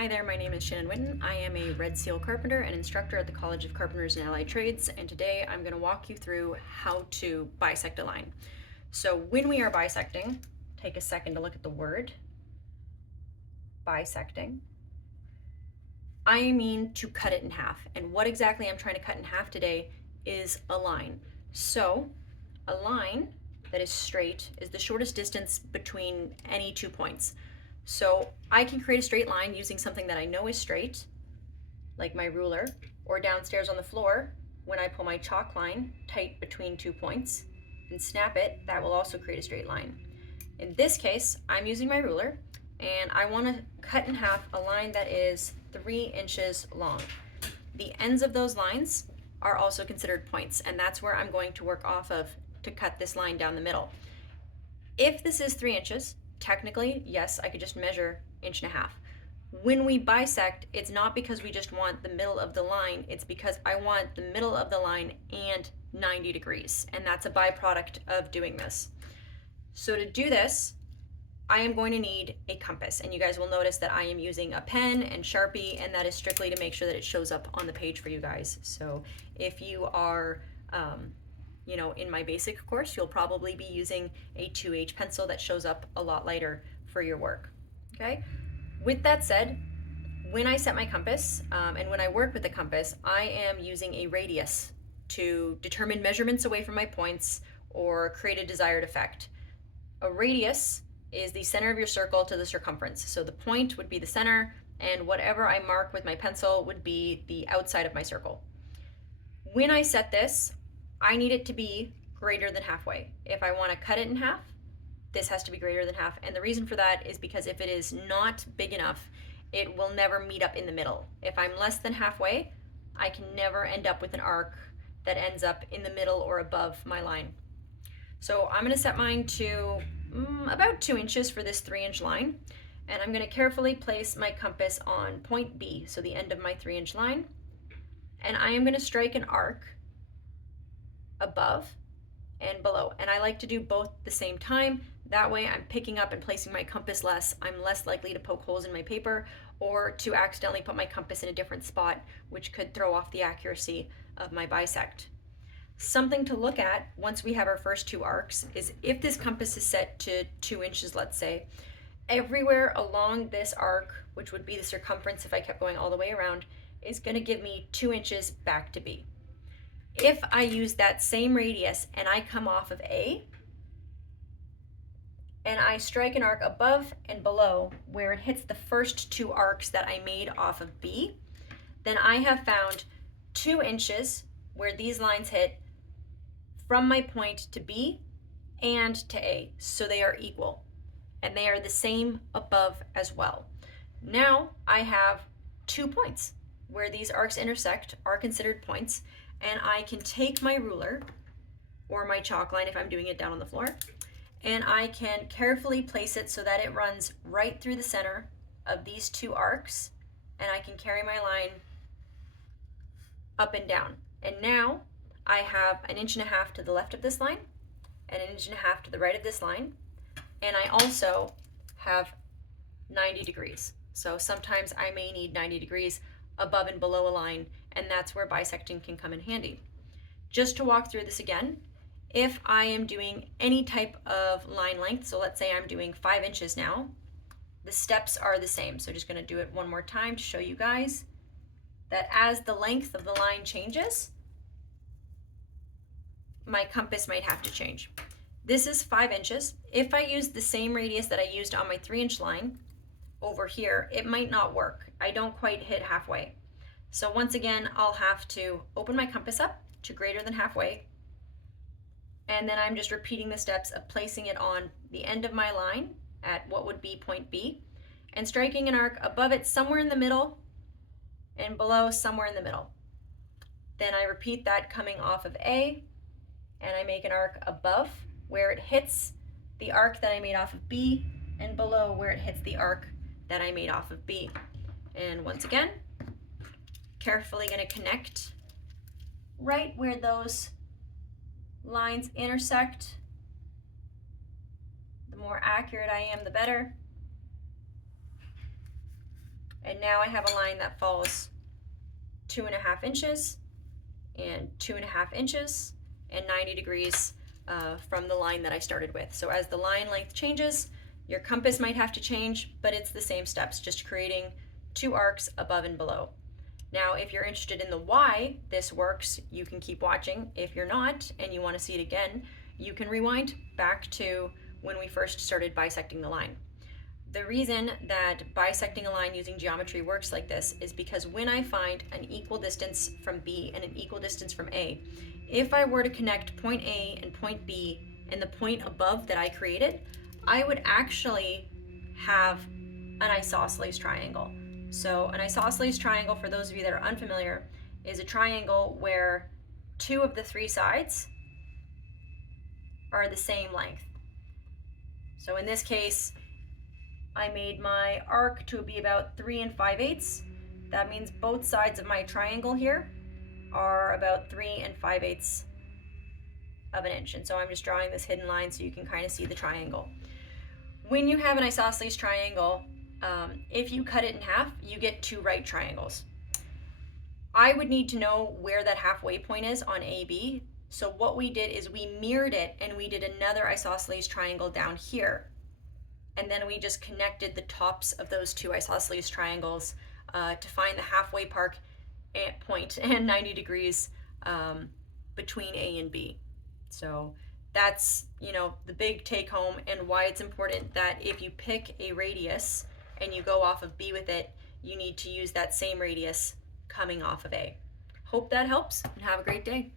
Hi there, my name is Shannon Winton. I am a Red Seal carpenter and instructor at the College of Carpenters and Allied Trades, and today I'm going to walk you through how to bisect a line. So when we are bisecting, take a second to look at the word bisecting. I mean to cut it in half, and what exactly I'm trying to cut in half today is a line. So a line that is straight is the shortest distance between any 2 points. So I can create a straight line using something that I know is straight, like my ruler, or downstairs on the floor, when I pull my chalk line tight between 2 points and snap it, that will also create a straight line. In this case, I'm using my ruler and I want to cut in half a line that is 3 inches long. The ends of those lines are also considered points, and that's where I'm going to work off of to cut this line down the middle. If this is 3 inches, technically, yes, I could just measure 1.5 inches. When we bisect, it's not because we just want the middle of the line, it's because I want the middle of the line and 90 degrees, and that's a byproduct of doing this. So to do this, I am going to need a compass, and you guys will notice that I am using a pen and Sharpie, and that is strictly to make sure that it shows up on the page for you guys. So if you are in my basic course, you'll probably be using a 2H pencil that shows up a lot lighter for your work. Okay? With that said, when I set my compass and when I work with the compass, I am using a radius to determine measurements away from my points or create a desired effect. A radius is the center of your circle to the circumference. So the point would be the center, and whatever I mark with my pencil would be the outside of my circle. When I set this, I need it to be greater than halfway. If I want to cut it in half, this has to be greater than half. And the reason for that is because if it is not big enough, it will never meet up in the middle. If I'm less than halfway, I can never end up with an arc that ends up in the middle or above my line. So I'm going to set mine to about 2 inches for this 3-inch line. And I'm going to carefully place my compass on point B, so the end of my 3-inch line. And I am going to strike an arc above and below. And I like to do both at the same time. That way I'm picking up and placing my compass less. I'm less likely to poke holes in my paper or to accidentally put my compass in a different spot, which could throw off the accuracy of my bisect. Something to look at once we have our first 2 arcs is if this compass is set to 2 inches, let's say, everywhere along this arc, which would be the circumference if I kept going all the way around, is going to give me 2 inches back to B. If I use that same radius and I come off of A and I strike an arc above and below where it hits the first 2 arcs that I made off of B, then I have found 2 inches where these lines hit from my point to B and to A. So they are equal and they are the same above as well. Now I have 2 points where these arcs intersect, are considered points, and I can take my ruler or my chalk line if I'm doing it down on the floor, and I can carefully place it so that it runs right through the center of these 2 arcs, and I can carry my line up and down. And now I have 1.5 inches to the left of this line and 1.5 inches to the right of this line, and I also have 90 degrees. So sometimes I may need 90 degrees above and below a line, and that's where bisecting can come in handy. Just to walk through this again, if I am doing any type of line length, so let's say I'm doing 5 inches now, the steps are the same. So just going to do it one more time to show you guys that as the length of the line changes, my compass might have to change. This is 5 inches. If I use the same radius that I used on my 3-inch line over here, it might not work. I don't quite hit halfway. So once again, I'll have to open my compass up to greater than halfway, and then I'm just repeating the steps of placing it on the end of my line at what would be point B, and striking an arc above it somewhere in the middle and below somewhere in the middle. Then I repeat that coming off of A, and I make an arc above where it hits the arc that I made off of B, and below where it hits the arc that I made off of B. And once again, carefully going to connect right where those lines intersect. The more accurate I am, the better. And now I have a line that falls 2.5 inches and 2.5 inches and 90 degrees from the line that I started with. So as the line length changes, your compass might have to change, but it's the same steps, just creating 2 arcs above and below. Now, if you're interested in the why this works, you can keep watching. If you're not and you want to see it again, you can rewind back to when we first started bisecting the line. The reason that bisecting a line using geometry works like this is because when I find an equal distance from B and an equal distance from A, if I were to connect point A and point B and the point above that I created, I would actually have an isosceles triangle. So an isosceles triangle, for those of you that are unfamiliar, is a triangle where 2 of the 3 sides are the same length. So in this case, I made my arc to be about 3 5/8. That means both sides of my triangle here are about 3 5/8 of an inch. And so I'm just drawing this hidden line so you can kind of see the triangle. When you have an isosceles triangle, if you cut it in half, you get 2 right triangles. I would need to know where that halfway point is on AB. So what we did is we mirrored it and we did another isosceles triangle down here. And then we just connected the tops of those 2 isosceles triangles to find the halfway point and 90 degrees between A and B. So that's, the big take home and why it's important that if you pick a radius and you go off of B with it, you need to use that same radius coming off of A. Hope that helps and have a great day.